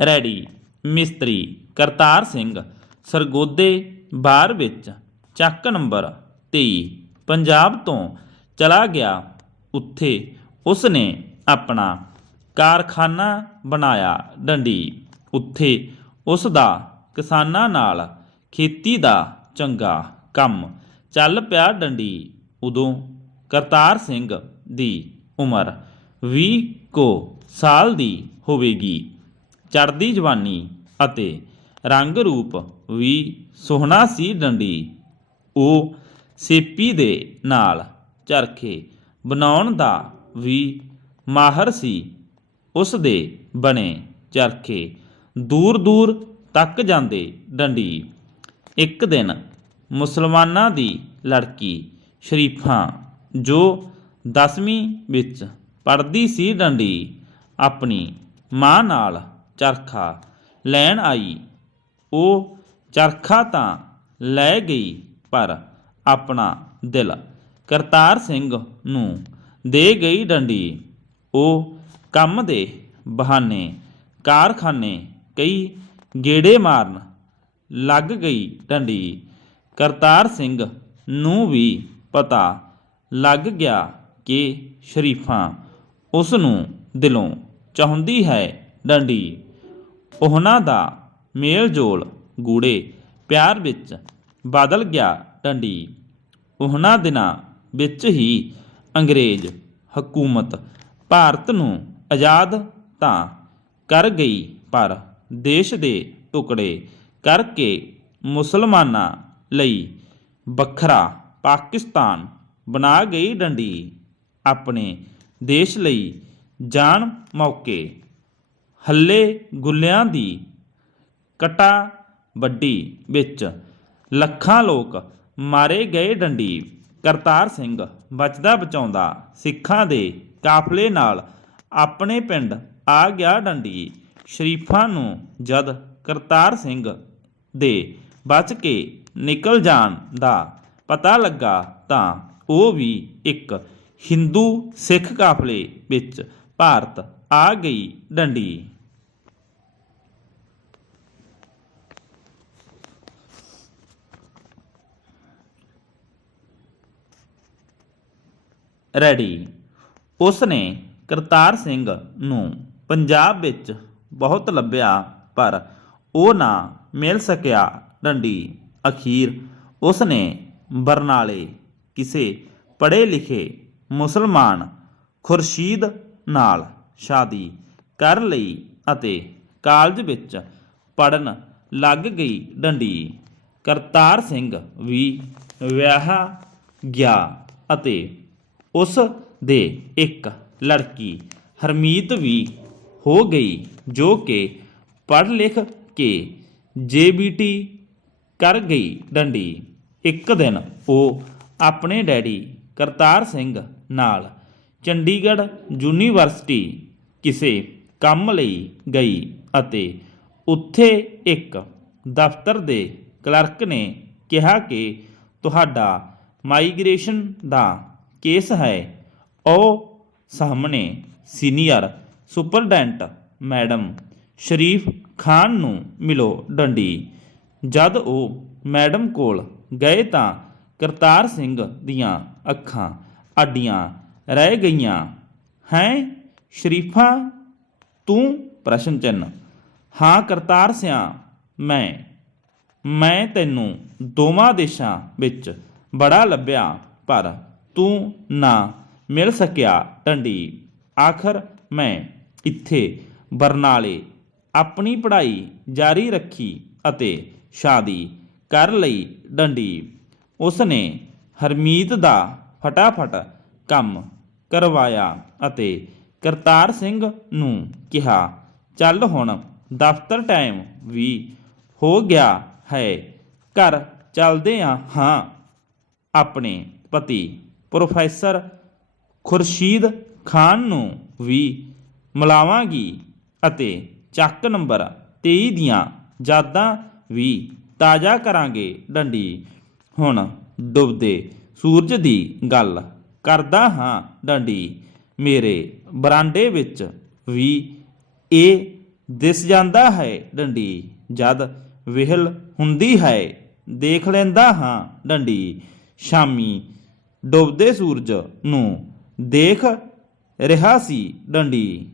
Ready, ਮਿਸਤਰੀ ਕਰਤਾਰ ਸਿੰਘ, ਸਰਗੋਦੇ ਬਾਰ ਵਿੱਚ ਚੱਕ ਨੰਬਰ 23 ਪੰਜਾਬ ਤੋਂ ਚਲਾ ਗਿਆ। ਉੱਥੇ ਉਸ ਨੇ ਆਪਣਾ ਕਾਰਖਾਨਾ ਬਣਾਇਆ ਡੰਡੀ। ਉੱਥੇ ਉਸ ਦਾ ਕਿਸਾਨਾਂ ਨਾਲ ਖੇਤੀ ਦਾ ਚੰਗਾ ਕੰਮ ਚੱਲ ਪਿਆ ਡੰਡੀ। ਉਦੋਂ ਕਰਤਾਰ ਸਿੰਘ ਦੀ ਉਮਰ 20 ਕੋ ਸਾਲ ਦੀ ਹੋਵੇਗੀ। ਚੜ੍ਹਦੀ ਜਵਾਨੀ ਅਤੇ ਰੰਗ ਰੂਪ ਵੀ ਸੋਹਣਾ ਸੀ ਡੰਡੀ। ਉਹ ਸੇਪੀ ਦੇ ਨਾਲ ਚਰਖੇ ਬਣਾਉਣ ਦਾ ਵੀ ਮਾਹਰ ਸੀ। ਉਸ ਦੇ ਬਣੇ ਚਰਖੇ ਦੂਰ ਦੂਰ ਤੱਕ ਜਾਂਦੇ ਡੰਡੀ। ਇੱਕ ਦਿਨ ਮੁਸਲਮਾਨਾਂ ਦੀ ਲੜਕੀ ਸ਼ਰੀਫਾਂ, ਜੋ 10ਵੀਂ ਵਿੱਚ ਪੜ੍ਹਦੀ ਸੀ ਡੰਡੀ, ਆਪਣੀ ਮਾਂ ਨਾਲ ਚਰਖਾ। ਲੈਣ ਆਈ। ਉਹ ਚਰਖਾ ਤਾਂ ਲੈ ਗਈ, ਪਰ ਆਪਣਾ ਦਿਲ ਕਰਤਾਰ ਸਿੰਘ ਨੂੰ ਦੇ ਗਈ ਡੰਡੀ। ਉਹ ਕੰਮ ਦੇ ਬਹਾਨੇ ਕਾਰਖਾਨੇ ਕਈ ਗੇੜੇ ਮਾਰਨ ਲੱਗ ਗਈ ਡੰਡੀ। ਕਰਤਾਰ ਸਿੰਘ ਨੂੰ ਵੀ ਪਤਾ ਲੱਗ ਗਿਆ ਕਿ ਸ਼ਰੀਫਾਂ ਉਸ ਨੂੰ ਦਿਲੋਂ ਚਾਹੁੰਦੀ ਹੈ ਡੰਡੀ। ਉਹਨਾਂ ਦਾ ਮੇਲ ਜੋਲ ਗੂੜੇ ਪਿਆਰ ਵਿੱਚ ਬਦਲ ਗਿਆ ਡੰਡੀ। ਉਹਨਾਂ ਦਿਨਾਂ ਵਿੱਚ ਹੀ ਅੰਗਰੇਜ਼ ਹਕੂਮਤ ਭਾਰਤ ਨੂੰ ਆਜ਼ਾਦ ਤਾਂ ਕਰ ਗਈ, ਪਰ ਦੇਸ਼ ਦੇ ਟੁਕੜੇ ਕਰਕੇ ਮੁਸਲਮਾਨਾਂ ਲਈ ਵੱਖਰਾ ਪਾਕਿਸਤਾਨ ਬਣਾ ਗਈ ਡੰਡੀ। ਆਪਣੇ ਦੇਸ਼ ਲਈ ਜਾਨ ਮੌਕੇ ਹੱਲੇ ਗੁੱਲਿਆਂ ਦੀ ਕਟਾ ਵੱਡੀ ਵਿੱਚ ਲੱਖਾਂ ਲੋਕ ਮਾਰੇ ਗਏ ਡੰਡੀ। ਕਰਤਾਰ ਸਿੰਘ ਬਚਦਾ ਬਚਾਉਂਦਾ ਸਿੱਖਾਂ ਦੇ ਕਾਫਲੇ ਨਾਲ ਆਪਣੇ ਪਿੰਡ ਆ ਗਿਆ ਡੰਡੀ। ਸ਼ਰੀਫਾਂ ਨੂੰ ਜਦ ਕਰਤਾਰ ਸਿੰਘ ਦੇ ਬਚ ਕੇ ਨਿਕਲ ਜਾਣ ਦਾ ਪਤਾ ਲੱਗਾ ਤਾਂ ਉਹ ਵੀ ਇੱਕ ਹਿੰਦੂ ਸਿੱਖ ਕਾਫਲੇ ਵਿੱਚ ਭਾਰਤ ਆ ਗਈ ਡੰਡੀ। ਰੈਡੀ। ਉਸ ਨੇ ਕਰਤਾਰ ਸਿੰਘ ਨੂੰ ਪੰਜਾਬ ਵਿੱਚ ਬਹੁਤ ਲੱਭਿਆ, ਪਰ ਉਹ ਨਾ ਮਿਲ ਸਕਿਆ ਡੰਡੀ। ਅਖੀਰ ਉਸ ਨੇ ਬਰਨਾਲੇ ਕਿਸੇ ਪੜ੍ਹੇ ਲਿਖੇ ਮੁਸਲਮਾਨ ਖੁਰਸ਼ੀਦ ਨਾਲ ਸ਼ਾਦੀ ਕਰ ਲਈ ਅਤੇ ਕਾਲਜ ਵਿੱਚ ਪੜਨ ਲੱਗ ਗਈ ਡੰਡੀ। ਕਰਤਾਰ ਸਿੰਘ ਵੀ ਵਿਆਹ ਗਿਆ ਅਤੇ ਉਸ ਦੇ ਇੱਕ ਲੜਕੀ ਹਰਮੀਤ ਵੀ ਹੋ ਗਈ, ਜੋ ਕਿ ਪੜ੍ਹ ਲਿਖ ਕੇ ਜੇਬੀਟੀ ਕਰ ਗਈ ਡੰਡੀ। ਇੱਕ ਦਿਨ ਉਹ ਆਪਣੇ ਡੈਡੀ ਕਰਤਾਰ ਸਿੰਘ ਨਾਲ ਚੰਡੀਗੜ੍ਹ ਯੂਨੀਵਰਸਿਟੀ ਕਿਸੇ ਕੰਮ ਲਈ ਗਈ ਅਤੇ ਉੱਥੇ ਇੱਕ ਦਫ਼ਤਰ ਦੇ ਕਲਰਕ ਨੇ ਕਿਹਾ ਕਿ ਤੁਹਾਡਾ ਮਾਈਗ੍ਰੇਸ਼ਨ ਦਾ ਕੇਸ ਹੈ। ਉਹ ਸਾਹਮਣੇ senior superintendent madam Sharif Khan ਨੂੰ ਮਿਲੋ ਡੰਡੀ। ਜਦ ਉਹ ਮੈਡਮ ਕੋਲ ਗਏ ਤਾਂ ਕਰਤਾਰ ਸਿੰਘ ਦੀਆਂ ਅੱਖਾਂ ਆਡੀਆਂ ਰਹਿ ਗਈਆਂ। ਹੈ ਸ਼ਰੀਫਾ, ਤੂੰ ਪ੍ਰਸ਼ਨ ਚਿੰਨ ਹਾਂ ਕਰਤਾਰ ਸਿਆ, ਮੈਂ। ਮੈਂ ਤੈਨੂੰ ਦੋਵਾਂ ਦੇਸ਼ਾਂ ਵਿੱਚ ਬੜਾ ਲੱਭਿਆ, ਪਰ ਤੂੰ ਨਾ ਮਿਲ ਸਕਿਆ ਟੰਡੀ। ਆਖਰ ਮੈਂ ਇੱਥੇ ਬਰਨਾਲੇ ਆਪਣੀ ਪੜ੍ਹਾਈ ਜਾਰੀ ਰੱਖੀ ਅਤੇ ਸ਼ਾਦੀ ਕਰ ਲਈ ਡੰਡੀ। ਉਸ ਨੇ ਹਰਮੀਤ ਦਾ ਫਟਾਫਟ ਕੰਮ ਕਰਵਾਇਆ ਅਤੇ ਕਰਤਾਰ ਸਿੰਘ ਨੂੰ ਕਿਹਾ, ਚੱਲ ਹੁਣ ਦਫ਼ਤਰ ਟਾਈਮ ਵੀ ਹੋ ਗਿਆ ਹੈ, ਘਰ ਚੱਲਦੇ ਆ, ਹਾਂ, ਆਪਣੇ ਪਤੀ ਪ੍ਰੋਫੈਸਰ ਖੁਰਸ਼ੀਦ ਖਾਨ ਨੂੰ ਵੀ ਮਿਲਾਵਾਂਗੀ ਅਤੇ ਚੱਕ ਨੰਬਰ 23 ਦੀਆਂ ਯਾਦਾਂ ਵੀ ਤਾਜ਼ਾ ਕਰਾਂਗੇ। ਡੰਡੀ, ਹੁਣ ਡੁੱਬਦੇ ਸੂਰਜ ਦੀ ਗੱਲ ਕਰਦਾ ਹਾਂ ਡੰਡੀ, ਮੇਰੇ ਬਰਾਂਡੇ ਵਿੱਚ ਵੀ ਇਹ ਦਿਸ ਜਾਂਦਾ ਹੈ ਡੰਡੀ, ਜਦ ਵਿਹਲ ਹੁੰਦੀ ਹੈ, ਦੇਖ ਲੈਂਦਾ ਹਾਂ ਡੰਡੀ, ਸ਼ਾਮੀ ਡੁੱਬਦੇ ਸੂਰਜ ਨੂੰ ਦੇਖ ਰਿਹਾ ਸੀ ਡੰਡੀ।